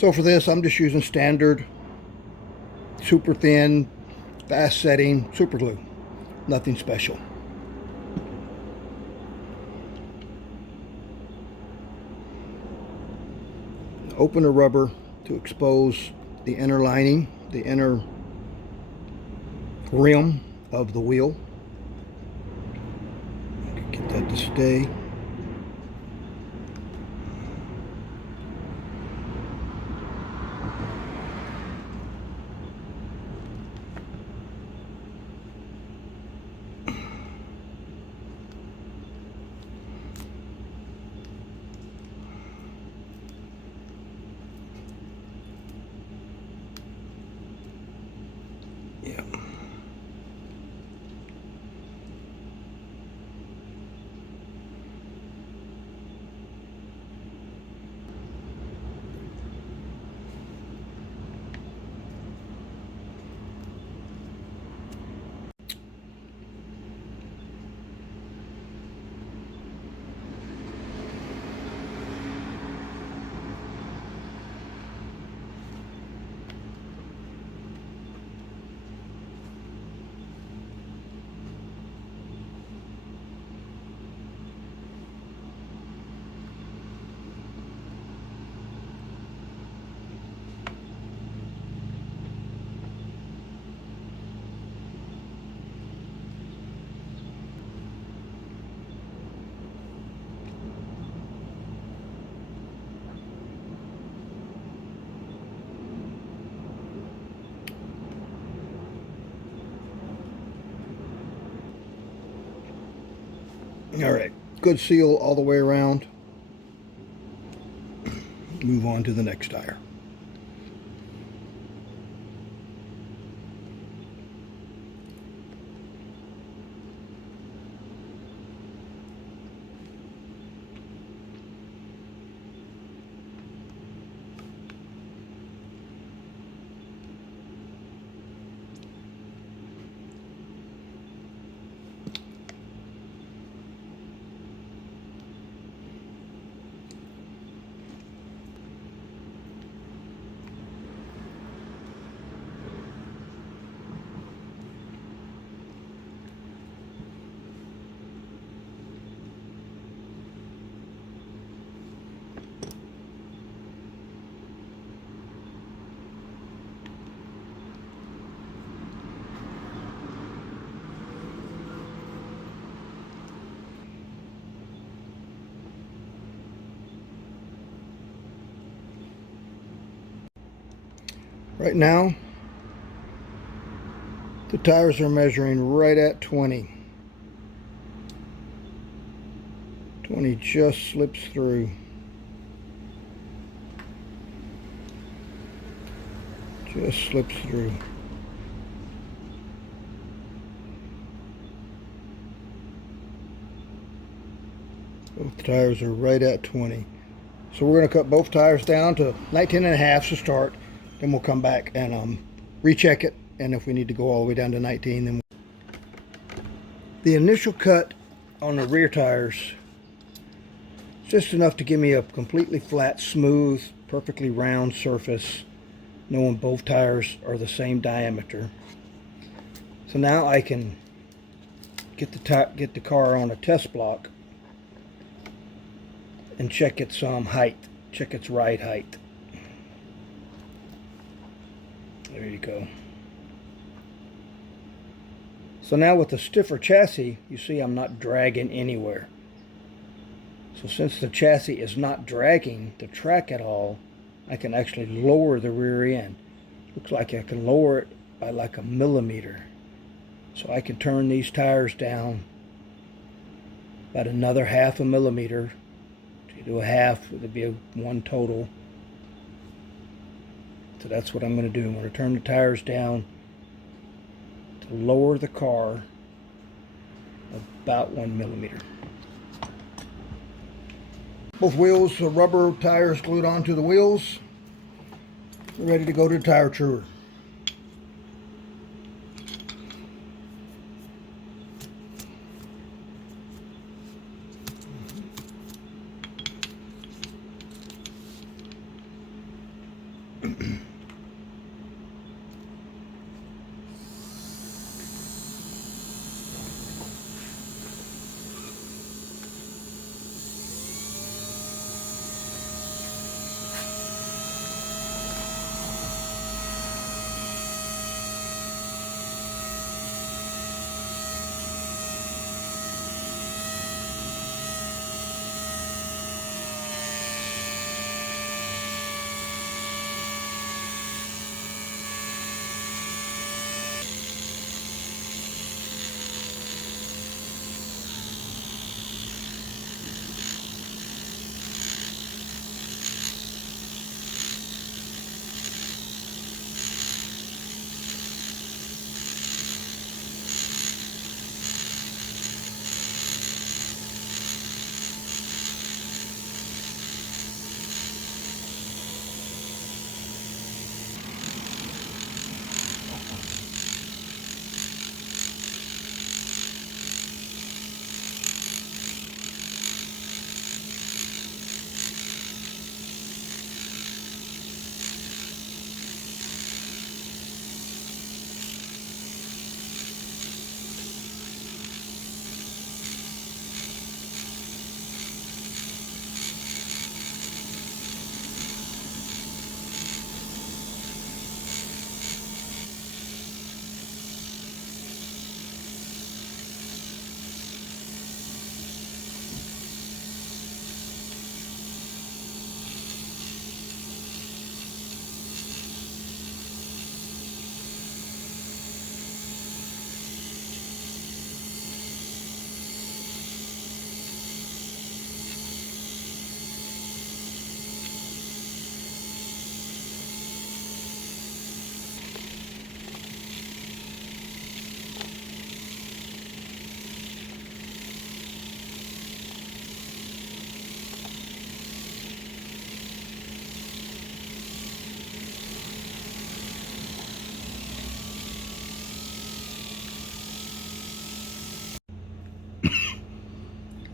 So for this, I'm just using standard, super thin, fast setting super glue. Nothing special. Open the rubber to expose the inner lining, the inner rim of the wheel. Get that to stay. Yeah. All right, good seal all the way around. Move on to the next tire. Right now, the tires are measuring right at 20. 20 just slips through. Just slips through. Both tires are right at 20. So we're going to cut both tires down to 19.5 to start. Then we'll come back and recheck it. And if we need to go all the way down to 19, then the initial cut on the rear tires is just enough to give me a completely flat, smooth, perfectly round surface, knowing both tires are the same diameter. So now I can get the car on a test block and check its height, check its ride height. There you go. So now with the stiffer chassis, you see I'm not dragging anywhere. So since the chassis is not dragging the track at all, I can actually lower the rear end. Looks like I can lower it by like a millimeter. So I can turn these tires down about another 1/2 millimeter. To do a half, it would be one total. So that's what I'm going to do. I'm going to turn the tires down to lower the car about 1 millimeter. Both wheels, the rubber tires glued onto the wheels. We're ready to go to the tire truer.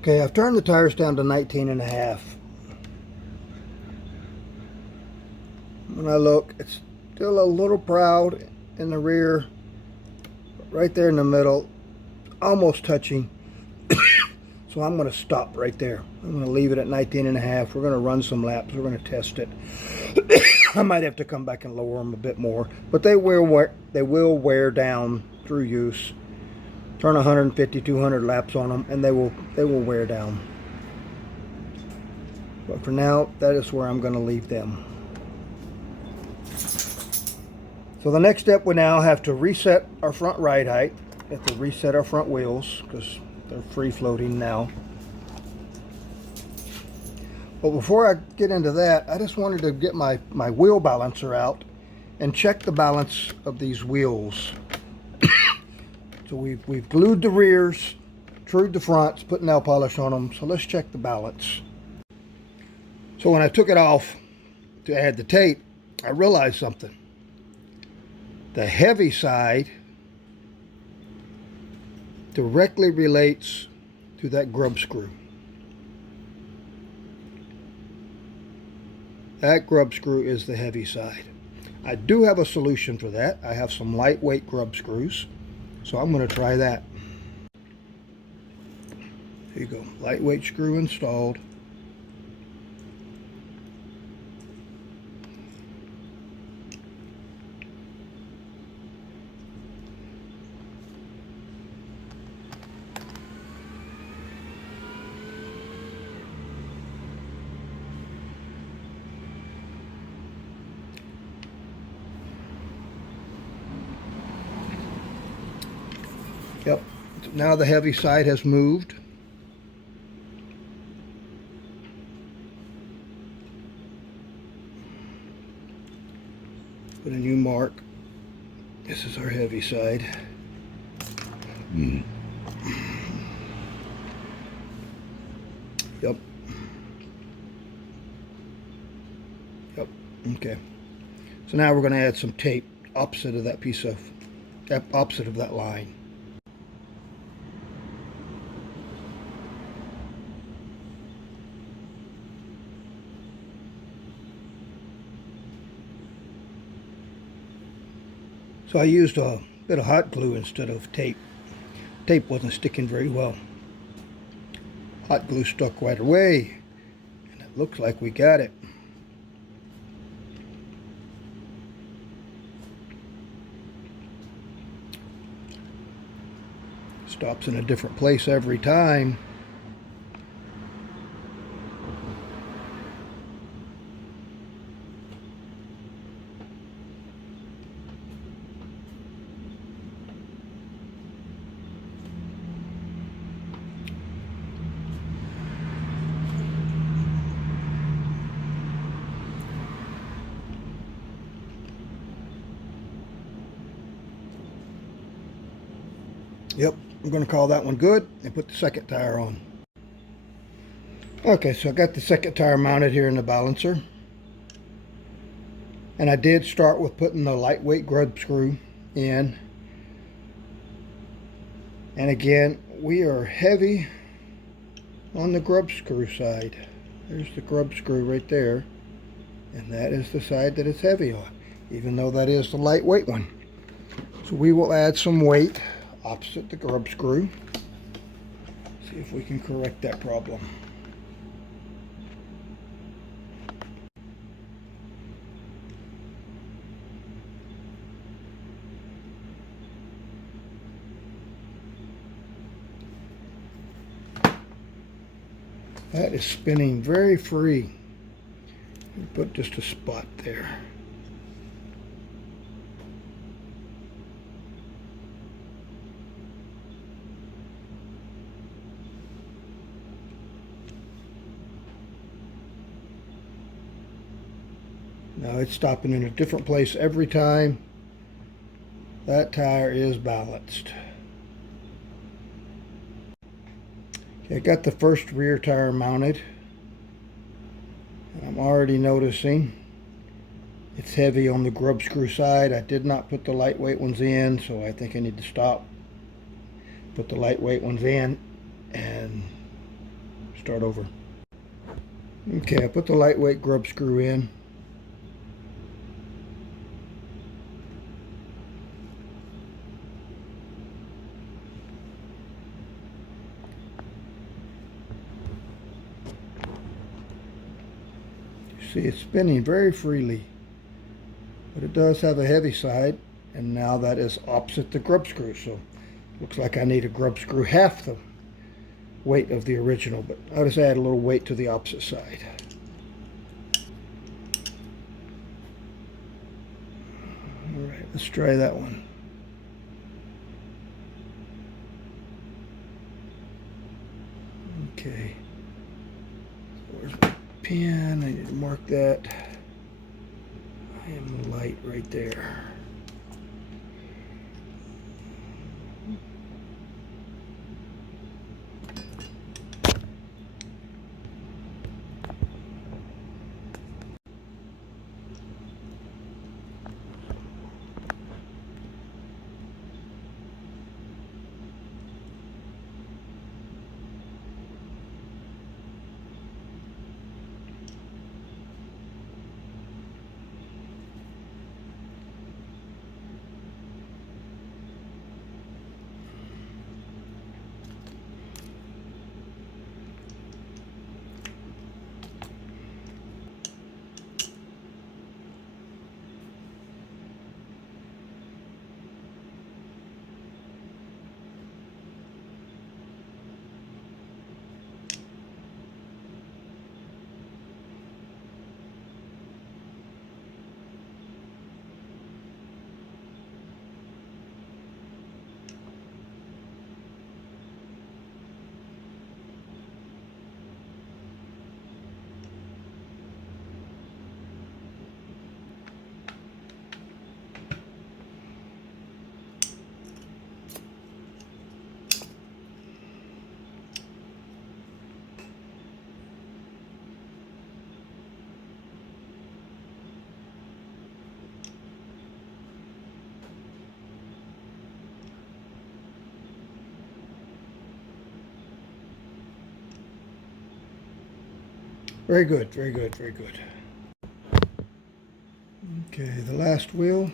Okay, I've turned the tires down to 19.5. When I look, it's still a little proud in the rear, right there in the middle, almost touching. So I'm going to stop right there. I'm going to leave it at 19.5. We're going to run some laps. We're going to test it. I might have to come back and lower them a bit more, but they will wear down through use. Turn 150, 200 laps on them, and they will wear down. But for now, that is where I'm going to leave them. So the next step, we now have to reset our front ride height. We have to reset our front wheels because they're free floating now. But before I get into that, I just wanted to get my wheel balancer out and check the balance of these wheels. So we've glued the rears, trued the fronts, put nail polish on them. So let's check the balance. So when I took it off to add the tape, I realized something. The heavy side directly relates to that grub screw. That grub screw is the heavy side. I do have a solution for that. I have some lightweight grub screws, so I'm going to try that. There you go, lightweight screw installed. Yep, now the heavy side has moved. Put a new mark. This is our heavy side. Yep. Yep, okay. So now we're going to add some tape opposite of that opposite of that line. So I used a bit of hot glue instead of tape. Tape wasn't sticking very well. Hot glue stuck right away, and it looks like we got it. Stops in a different place every time. Yep, I'm going to call that one good and put the second tire on. Okay, so I got the second tire mounted here in the balancer. And I did start with putting the lightweight grub screw in. And again, we are heavy on the grub screw side. There's the grub screw right there. And that is the side that it's heavy on, even though that is the lightweight one. So we will add some weight opposite the grub screw. See if we can correct that problem. That is spinning very free. Put just a spot there. Now it's stopping in a different place every time. That tire is balanced. Okay, I got the first rear tire mounted. I'm already noticing it's heavy on the grub screw side. I did not put the lightweight ones in, so I think I need to stop, put the lightweight ones in, and Start over. Okay, I put the lightweight grub screw in. You see it's spinning very freely, but it does have a heavy side, and now that is opposite the grub screw, so looks like I need a grub screw half the weight of the original, but I'll just add a little weight to the opposite side. All right, let's try that one. Okay, where's my pen? I need to mark that. I am light right there. Very good, very good, very good. Okay, the last wheel.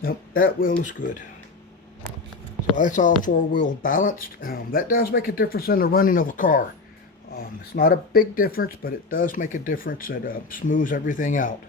Nope, that wheel is good. So that's all four-wheel balanced. That does make a difference in the running of a car. It's not a big difference, but it does make a difference. It smooths everything out.